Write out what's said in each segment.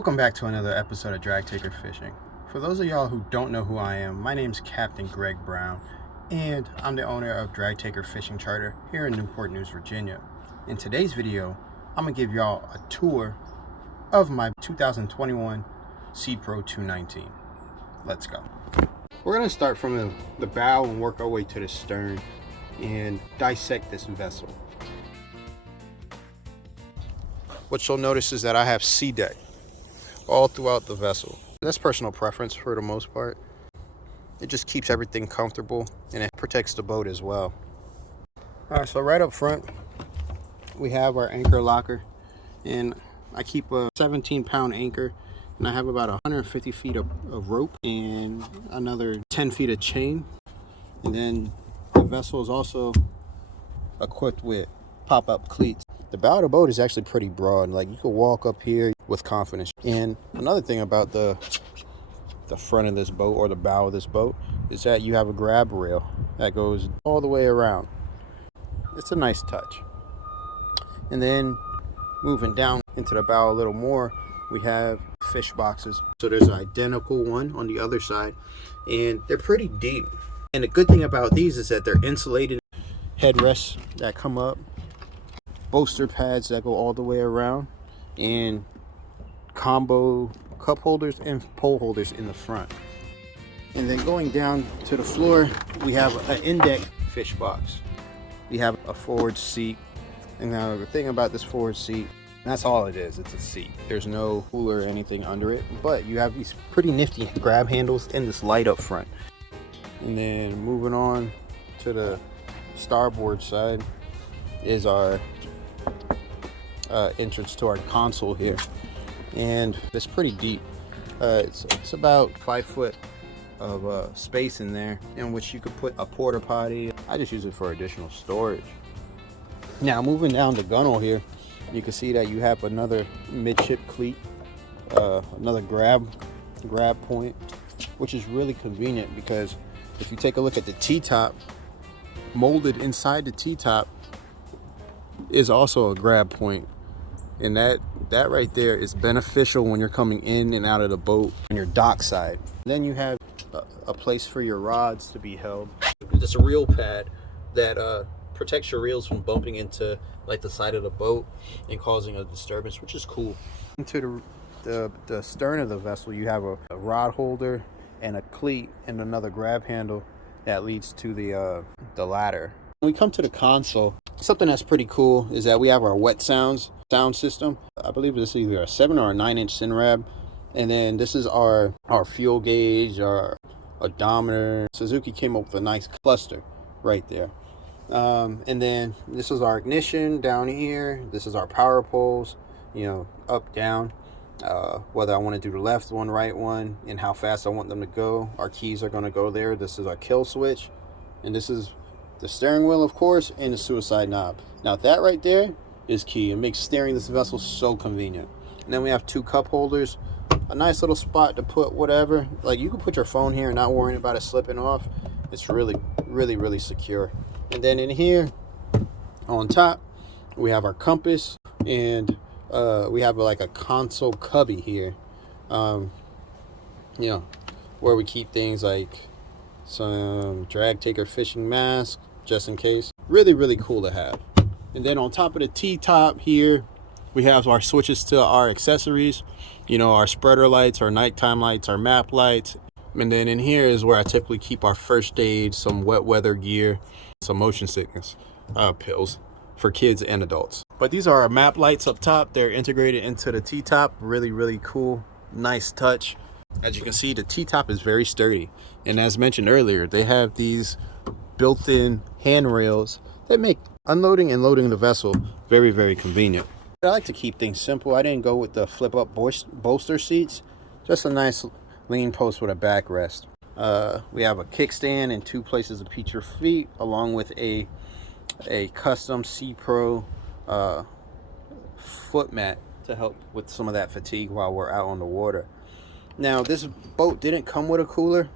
Welcome back to another episode of Drag Taker Fishing. For those of y'all who don't know who I am, my name's Captain Greg Brown, and I'm the owner of Drag Taker Fishing Charter here in Newport News, Virginia. In today's video, I'm going to give y'all a tour of my 2021 Sea Pro 219. Let's go. We're going to start from the bow and work our way to the stern and dissect this vessel. What you'll notice is that I have sea deck all throughout the vessel. That's personal preference for the most part. It just keeps everything comfortable and it protects the boat as well. All right, so right up front, we have our anchor locker, and I keep a 17-pound anchor, and I have about 150 feet of rope and another 10 feet of chain. And then the vessel is also equipped with pop-up cleats. The bow of the boat is actually pretty broad. Like, you could walk up here with confidence. And another thing about the front of this boat, or the bow of this boat, is that you have a grab rail that goes all the way around. It's a nice touch. And then moving down into the bow a little more, we have fish boxes. So there's an identical one on the other side, and they're pretty deep. And the good thing about these is that they're insulated. Headrests that come up, bolster pads that go all the way around, and combo cup holders and pole holders in the front. And then going down to the floor, we have an index fish box. We have a forward seat. And now the thing about this forward seat, that's all it is. It's a seat. There's no cooler or anything under it, but you have these pretty nifty grab handles and this light up front. And then moving on to the starboard side is our entrance to our console here, and it's pretty deep. It's about 5 foot of space in there, in which you could put a porta potty. I just use it for additional storage. Now moving down the gunnel here, you can see that you have another midship cleat, another grab point, which is really convenient, because if you take a look at the T-top, molded inside the T-top is also a grab point, and that right there is beneficial when you're coming in and out of the boat on your dock side. Then you have a place for your rods to be held. It's a reel pad that protects your reels from bumping into like the side of the boat and causing a disturbance, which is cool. Into the stern of the vessel, you have a rod holder and a cleat and another grab handle that leads to the ladder. When we come to the console, something that's pretty cool is that we have our wet sound system. I believe this is either a 7 or a 9-inch SINRAB. And then this is our fuel gauge, our odometer. Suzuki came up with a nice cluster right there. And then this is our ignition down here. This is our power poles, up, down. Whether I want to do the left one, right one, and how fast I want them to go. Our keys are going to go there. This is our kill switch, and this is the steering wheel, of course, and the suicide knob. Now that right there is key. It makes steering this vessel so convenient. And then we have 2 cup holders, a nice little spot to put whatever. Like, you can put your phone here and not worrying about it slipping off. It's really, really, really secure. And then in here on top, we have our compass, and we have like a console cubby here, where we keep things like some drag taker fishing mask, just in case. Really, really cool to have. And then on top of the T-top here, we have our switches to our accessories, our spreader lights, our nighttime lights, our map lights. And then in here is where I typically keep our first aid, some wet weather gear, some motion sickness pills for kids and adults. But these are our map lights up top. They're integrated into the T-top. Really, really cool. Nice touch. As you can see, the T-top is very sturdy. And as mentioned earlier, they have these built-in handrails that make unloading and loading the vessel very, very convenient. I like to keep things simple. I didn't go with the flip-up bolster seats. Just a nice lean post with a backrest. We have a kickstand and 2 places to put your feet, along with a custom Sea Pro foot mat to help with some of that fatigue while we're out on the water. Now, this boat didn't come with a cooler.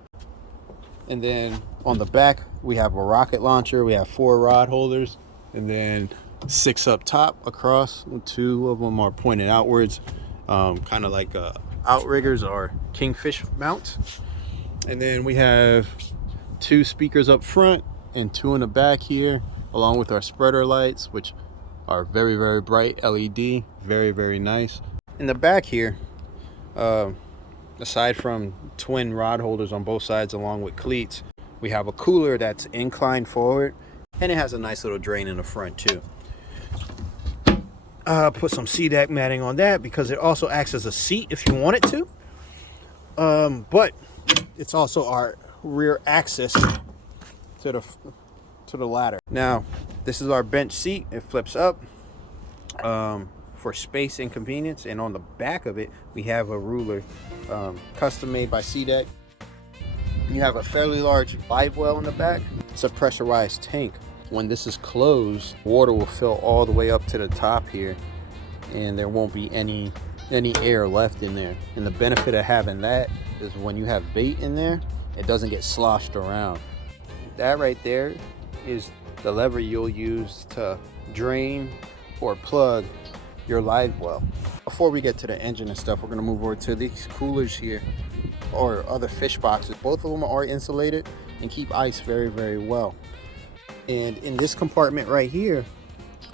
And then on the back, we have a rocket launcher. We have 4 rod holders, and then 6 up top across. 2 of them are pointed outwards, kind of like outriggers or kingfish mounts. And then we have 2 speakers up front and 2 in the back here, along with our spreader lights, which are very, very bright LED, very, very nice. In the back here, aside from twin rod holders on both sides along with cleats, we have a cooler that's inclined forward, and it has a nice little drain in the front too. Put some C-deck matting on that because it also acts as a seat if you want it to. But it's also our rear access to the ladder. Now, this is our bench seat. It flips up for space and convenience, and on the back of it we have a ruler, custom made by C-deck. You have a fairly large live well in the back. It's a pressurized tank. When this is closed, water will fill all the way up to the top here, and there won't be any air left in there. And the benefit of having that is when you have bait in there, it doesn't get sloshed around. That right there is the lever you'll use to drain or plug your live well. Before we get to the engine and stuff, we're going to move over to these coolers here, or other fish boxes. Both of them are insulated and keep ice very, very well. And in this compartment right here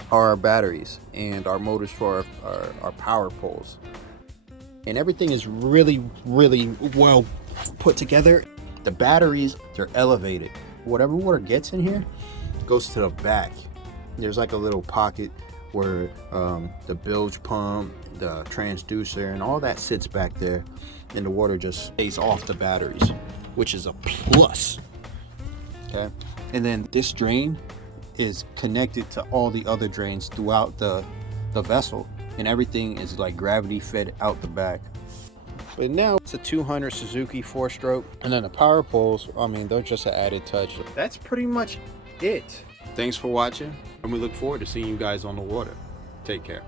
are our batteries and our motors for our power poles. And everything is really, really well put together. The batteries, they're elevated. Whatever water gets in here goes to the back. There's like a little pocket where the bilge pump, the transducer, and all that sits back there, and the water just stays off the batteries, which is a plus. Okay. And then this drain is connected to all the other drains throughout the vessel, and everything is like gravity fed out the back. But now it's a 200 Suzuki 4-stroke, and then the power poles, I mean, they're just an added touch. That's pretty much it. Thanks for watching, and we look forward to seeing you guys on the water. Take care.